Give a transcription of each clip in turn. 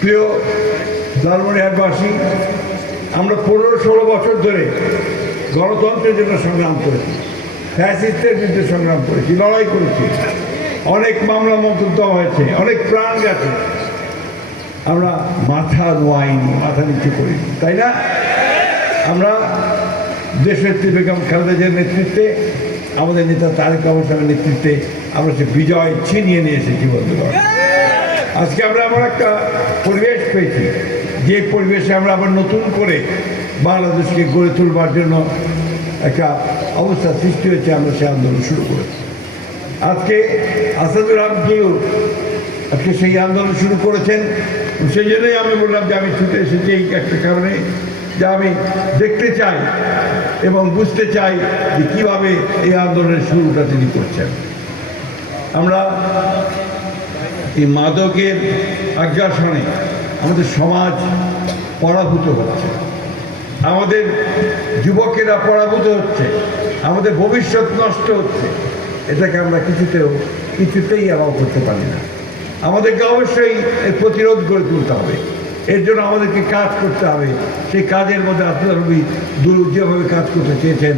প্রিয় লালমনিরহাটবাসী, আমরা 15-16 বছর ধরে গণতন্ত্রের জন্য সংগ্রাম করেছি, ফ্যাসিস্টের বিরুদ্ধে সংগ্রাম করেছি, লড়াই করেছি, অনেক মামলা মোকদ্দমা হয়েছে, অনেক প্রাণ গেছে। আমরা মাথা নোয়াইনি, মাথা নিচু করিনি, তাই না? আমরা দেশনেত্রী বেগম খালেদা জিয়ার নেতৃত্বে, আমাদের নেতা তারেক রহমান সাহেবের নেতৃত্বে আমরা সে বিজয় ছিনিয়ে নিয়ে এসেছি বন্ধুগণ। আজকে আমরা এমন একটা পরিবেশ পেয়েছি, যে পরিবেশে আমরা আবার নতুন করে বাংলাদেশকে গড়ে তুলবার জন্য একটা অবস্থা সৃষ্টি হয়েছে। আমরা সে আন্দোলন শুরু করেছি। আজকে আসাদুর আব্দুল আজকে সেই আন্দোলন শুরু করেছেন। সেই জন্যই আমি বললাম যে আমি ছুটে এসেছি এই একটা কারণে, যে আমি দেখতে চাই এবং বুঝতে চাই যে কীভাবে এই আন্দোলনের শুরুটা তিনি করছেন। আমরা এই মাদকের আগ্রাসনে আমাদের সমাজ পরাভূত হচ্ছে, আমাদের যুবকেরা পরাভূত হচ্ছে, আমাদের ভবিষ্যৎ নষ্ট হচ্ছে। এটাকে আমরা কিছুতেই অ্যালাউ করতে পারি না। আমাদেরকে অবশ্যই এর প্রতিরোধ গড়ে তুলতে হবে। এর জন্য আমাদেরকে কাজ করতে হবে। সেই কাজের মধ্যে আব্দুল যেভাবে কাজ করতে চেয়েছেন,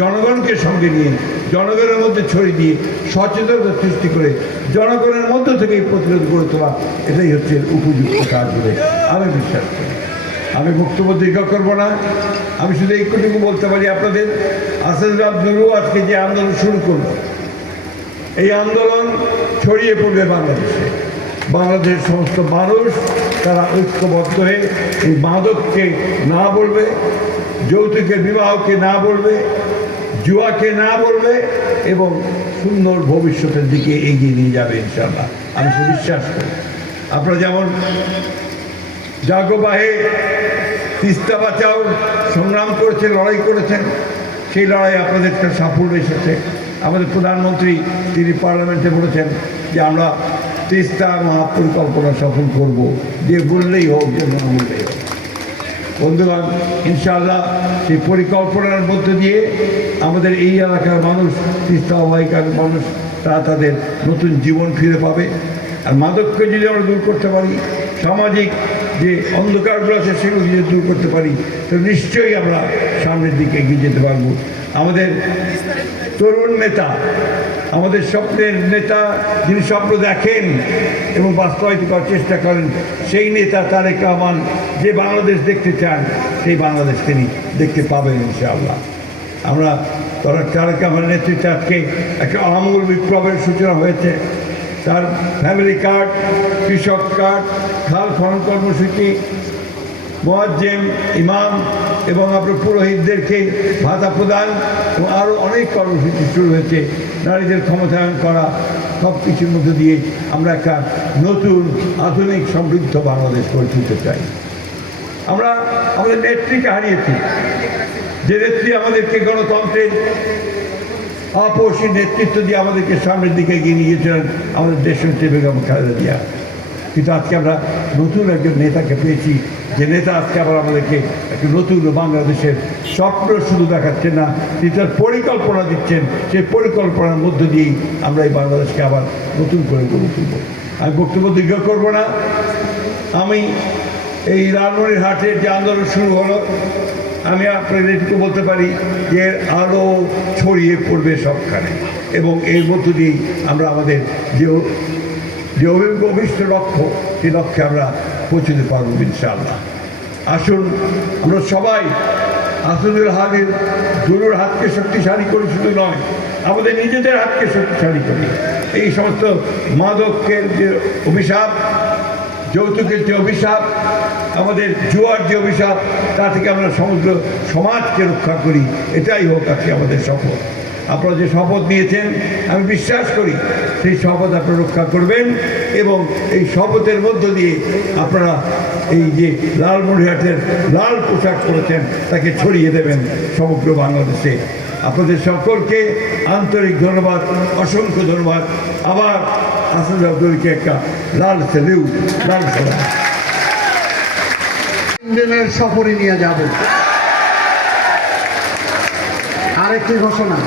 জনগণকে সঙ্গে নিয়ে, জনগণের মধ্যে ছড়িয়ে দিয়ে, সচেতনতা সৃষ্টি করে জনগণের মধ্য থেকে এই প্রতিরোধ গড়ে তোলা, এটাই হচ্ছে উপযুক্ত কাজ বলে আমি বিশ্বাস করি। আমি বক্তব্য দীর্ঘ করব না। আমি শুধু এইটুকু বলতে পারি আপনাদের, আসাদুর আব্দুলও আজকে যে আন্দোলন শুরু করলো, এই আন্দোলন ছড়িয়ে পড়বে বাংলাদেশে। বাংলাদেশের সমস্ত মানুষ তারা ঐক্যবদ্ধ হয়ে এই মাদককে না বলবে, যৌতুকের বিবাহকে না বলবে, জুয়াকে না বলবে এবং সুন্দর ভবিষ্যতের দিকে এগিয়ে নিয়ে যাবে ইনশাআল্লাহ। আমি সে বিশ্বাস করি। আপনারা যেমন জাগবাহে তিস্তা বাঁচাও সংগ্রাম করেছেন, লড়াই করেছেন, সেই লড়াই আপনাদের একটা সাফল্য এসেছে। আমাদের প্রধানমন্ত্রী তিনি পার্লামেন্টে বলেছেন যে আমরা তিস্তা মহাপরিকল্পনা সফল করব, যে বললেই হোক, যে না বললেই হোক। বন্ধুগণ, ইনশাআল্লাহ সেই পরিকল্পনার মধ্য দিয়ে আমাদের এই এলাকার মানুষ, তিস্তা অববাহিকার মানুষ, তারা তাদের নতুন জীবন ফিরে পাবে। আর মাদককে যদি আমরা দূর করতে পারি, সামাজিক যে অন্ধকারগুলো আছে সেগুলো যদি দূর করতে পারি, তো নিশ্চয়ই আমরা সামনের দিকে এগিয়ে যেতে পারবো। আমাদের তরুণ নেতা, আমাদের স্বপ্নের নেতা, যিনি স্বপ্ন দেখেন এবং বাস্তবায়িত করার চেষ্টা করেন, সেই নেতা তারেক রহমান যে বাংলাদেশ দেখতে চান, সেই বাংলাদেশ তিনি দেখতে পাবেন ইনশাআল্লাহ। আমরা তারেক রহমানের নেতৃত্বে আজকে একটা আমূল বিপ্লবের সূচনা হয়েছে। তার ফ্যামিলি কার্ড, কৃষক কার্ড, খাল খনন কর্মসূচি, মুয়াজ্জিম, ইমাম এবং আপনার পুরোহিতদেরকে ভাতা প্রদান এবং আরও অনেক কর্মসূচি শুরু হয়েছে। নারীদের ক্ষমতায়ন করা, সব কিছুর মধ্যে দিয়ে আমরা একটা নতুন আধুনিক সমৃদ্ধ বাংলাদেশ গড়ে তুলতে চাই। আমরা আমাদের নেত্রীকে হারিয়েছি, যে নেত্রী আমাদেরকে গণতন্ত্রের আপসী নেতৃত্ব দিয়ে আমাদেরকে সামনের দিকে এগিয়ে নিয়ে গিয়েছিলেন, আমাদের দেশনেত্রী বেগম খালেদা জিয়া। কিন্তু আজকে আমরা নতুন একজন নেতাকে পেয়েছি, যে নেতা আজকে আবার আমাদেরকে একটা নতুন বাংলাদেশের স্বপ্ন শুধু দেখাচ্ছেন না, তিনি তার পরিকল্পনা দিচ্ছেন। সেই পরিকল্পনার মধ্য দিয়েই আমরা এই বাংলাদেশকে আবার নতুন করে গড়ে তুলব। আমি বক্তব্য দীর্ঘ করব না। আমি এই লালমনিরহাটের যে আন্দোলন শুরু হলো, আমি আপনাদের এটুকু বলতে পারি যে এর আলো ছড়িয়ে পড়বে সবখানে এবং এর মধ্য দিয়েই আমরা আমাদের যে অভিষ্ট লক্ষ্য, সেই লক্ষ্যে আমরা পৌঁছতে পারবো ইনশাআল্লাহ। আসুন আমরা সবাই আসাদুল দুলুর হাতকে শক্তিশালী করি, শুধু নয়, আমাদের নিজেদের হাতকে শক্তিশালী করি। এই সমস্ত মাদকের যে অভিশাপ, যৌতুকের যে অভিশাপ, আমাদের জুয়ার যে অভিশাপ, তা থেকে আমরা সমগ্র সমাজকে রক্ষা করি। এটাই হোক আজকে আমাদের শপথ। আপনারা যে শপথ নিয়েছেন, আমি বিশ্বাস করি সেই শপথ আপনারা রক্ষা করবেন এবং এই শপথের মধ্য দিয়ে আপনারা এই যে লালমনিরহাটের লাল পোশাক পরেছেন তাকে ছড়িয়ে দেবেন সমগ্র বাংলাদেশে। আপনাদের সকলকে আন্তরিক ধন্যবাদ, অসংখ্য ধন্যবাদ। আবার আসাদুল আব্দুলকে একটা লাল সেলিউট, লাল সালাম। দিনের সফরে নিয়ে যাব। আরেকটি ঘোষণা,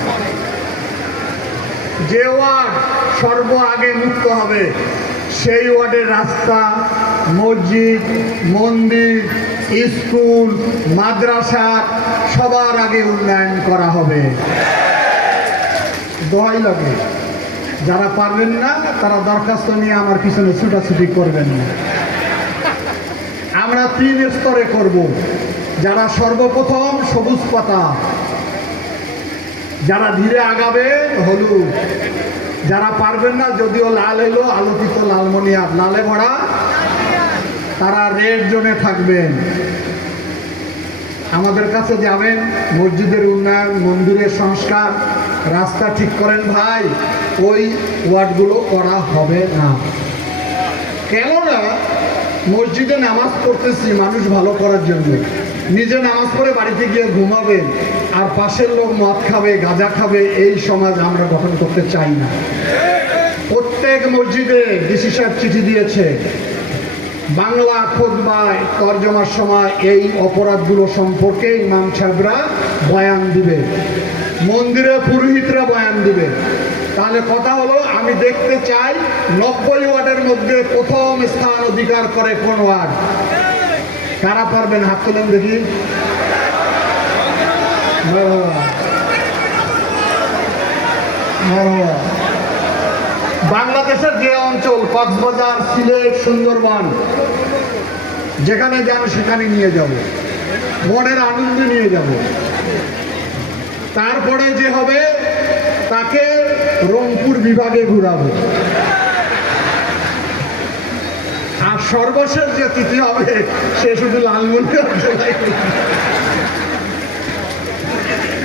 যে ওয়ার্ড সর্ব আগে মুক্ত হবে সেই ওয়ার্ডের রাস্তা, মসজিদ, মন্দির, স্কুল, মাদ্রাসা সবার আগে উন্নয়ন করা হবে। দোহাই লাগে, যারা পারবেন না তারা দরখাস্ত নিয়ে আমার পিছনে ছুটাছুটি করবেন না। আমরা 3 স্তরে করব। যারা সর্বপ্রথম সবুজ পাতা, যারা ধীরে আগাবে হলুদ, যারা পারবেন না যদিও লাল এলো আলোকিত লালমনিয়ার লালে ভরা, তারা রেড জোনে থাকবেন। আমাদের কাছে যাবেন, মসজিদের উন্নয়ন, মন্দিরের সংস্কার, রাস্তা ঠিক করেন ভাই, ওই ওয়ার্ডগুলো করা হবে না। কেননা মসজিদে নামাজ পড়তেছি মানুষ ভালো করার জন্য, নিজে নামাজ পড়ে বাড়িতে গিয়ে ঘুমাবেন আর পাশের লোক মদ খাবে, গাঁজা খাবে, এই সমাজ আমরা গঠন করতে চাই না। প্রত্যেক মসজিদে ডিসি সাহেব চিঠি দিয়েছে, বাংলা খুতবায় তরজমার সময় এই অপরাধগুলো সম্পর্কে ইমাম সাহেবরা বয়ান দিবে, মন্দিরে পুরোহিতরা বয়ান দিবে। তাহলে কথা হলো, আমি দেখতে চাই 90 ওয়ার্ডের মধ্যে প্রথম স্থান অধিকার করে কোন ওয়ার্ড? কারা পারবেন হাত তোলেন দেখি। বাংলাদেশের যে অঞ্চল, কক্সবাজার, সিলেট, সুন্দরবন, যেখানে যান সেখানে নিয়ে যাব, মনের আনন্দে নিয়ে যাব। তারপরে যে হবে তাকে রংপুর বিভাগে ঘুরাবো। আর সর্বশেষ যে তিথি হবে সে শুধু লালমনিরহাট জেলায়।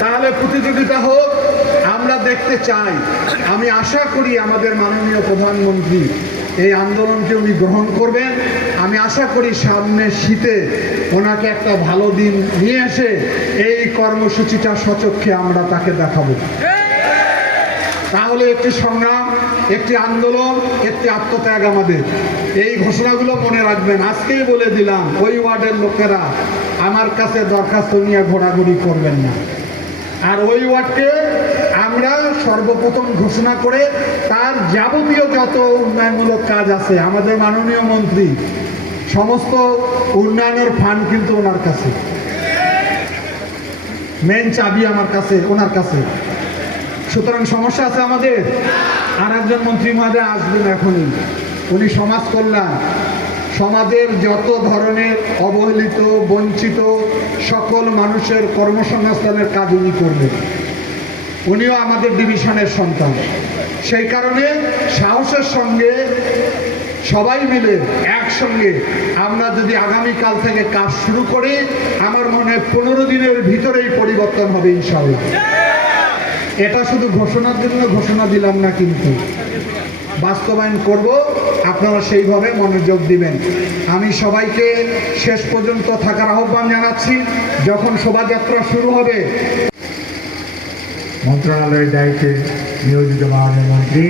তাহলে প্রতিযোগিতা হোক, আমরা দেখতে চাই। আমি আশা করি আমাদের মাননীয় প্রধানমন্ত্রী এই আন্দোলনকে উনি গ্রহণ করবেন। আমি আশা করি সামনে শীতে ওনাকে একটা ভালো দিন নিয়ে এসে এই কর্মসূচিটা সচক্ষে আমরা তাকে দেখাবো। তাহলে একটি সংগ্রাম, একটি আন্দোলন, একটি আত্মত্যাগ আমাদের। এই ঘোষণাগুলো মনে রাখবেন। আজকেই বলে দিলাম, ওই ওয়ার্ডের লোকেরা আমার কাছে দরখাস্ত নিয়ে ঘোরাঘুরি করবেন না। আর ওই ওয়ার্ডকে আমরা সর্বপ্রথম ঘোষণা করে তার যাবতীয় যত উন্নয়নমূলক কাজ আছে, আমাদের মাননীয় মন্ত্রী সমস্ত উন্নয়নের ফান্ড কিন্তু ওনার কাছে, মেন চাবি আমার কাছে, ওনার কাছে। সুতরাং সমস্যা আছে আমাদের। আর একজন মন্ত্রী মহোদয় আসবেন এখনই, উনি সমাজ কল্যাণ, সমাজের যত ধরনের অবহেলিত, বঞ্চিত সকল মানুষের কর্মসংস্থানের কাজ উনি করবেন। উনিও আমাদের ডিভিশনের সন্তান। সেই কারণে সাহসের সঙ্গে সবাই মিলে একসঙ্গে আমরা যদি আগামীকাল থেকে কাজ শুরু করি, আমার মনে হয় 15 দিনের ভিতরেই পরিবর্তন হবে ইনশাআল্লাহ। এটা শুধু ঘোষণার জন্য ঘোষণা দিলাম না, কিন্তু বাস্তবায়ন করব। আপনারা সেইভাবে মনোযোগ দিবেন। আমি সবাইকে শেষ পর্যন্ত থাকার আহ্বান জানাচ্ছি। যখন শোভাযাত্রা শুরু হবে, মন্ত্রণালয়ের দায়িত্বে নিয়োজিত মাননীয় মন্ত্রী,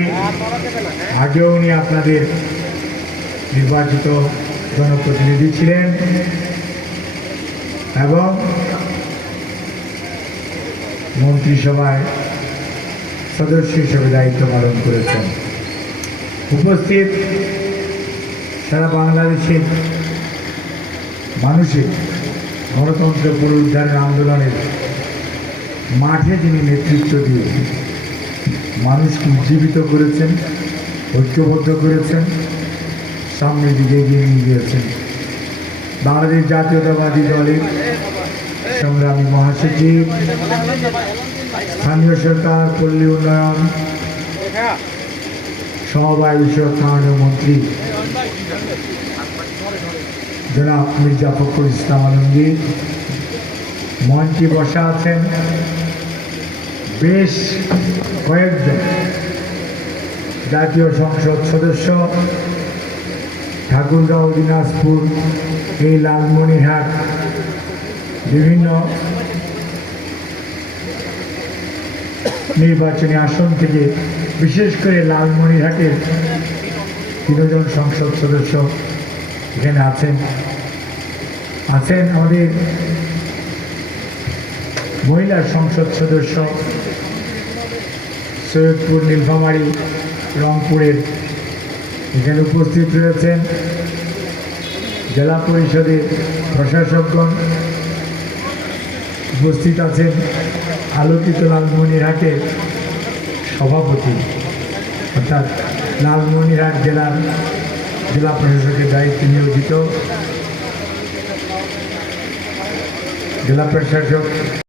আগেও উনি আপনাদের নির্বাচিত জনপ্রতিনিধি ছিলেন এবং মন্ত্রিসভায় সদস্য হিসেবে দায়িত্ব পালন করেছেন। উপস্থিত সারা বাংলাদেশের মানুষের গণতন্ত্র পুনরুদ্ধারের আন্দোলনের মাঠে যিনি নেতৃত্ব দিয়ে মানুষকে উজ্জীবিত করেছেন, ঐক্যবদ্ধ করেছেন, সামনের দিকে এগিয়ে নিয়ে গিয়েছেন, বাংলাদেশ জাতীয়তাবাদী দলের সংগ্রামী মহাসচিব, স্থানীয় সরকার, পল্লী উন্নয়ন, সমবায় বিষয়ক মাননীয় মন্ত্রী জনাব মির্জা ফখরুল ইসলাম আলমগীর মঞ্চে বসা আছেন। বেশ কয়েকজন জাতীয় সংসদ সদস্য, ঠাকুরগাঁও, দিনাজপুর, এই লালমনিরহাট, বিভিন্ন নির্বাচনী আসন থেকে, বিশেষ করে লালমনিরহাটের 3 জন সংসদ সদস্য এখানে আছেন। আমাদের মহিলা সংসদ সদস্য সৈয়দপুর, নীলফামারী, রংপুরের এখানে উপস্থিত রয়েছেন জেলা পরিষদের প্রশাসকগণ, উপস্থিত আছেন আলোকিত লালমনিরহাটের সভাপতি অর্থাৎ লালমনিরহাট জেলা প্রশাসকের দায়িত্বে নিয়োজিত জেলা প্রশাসক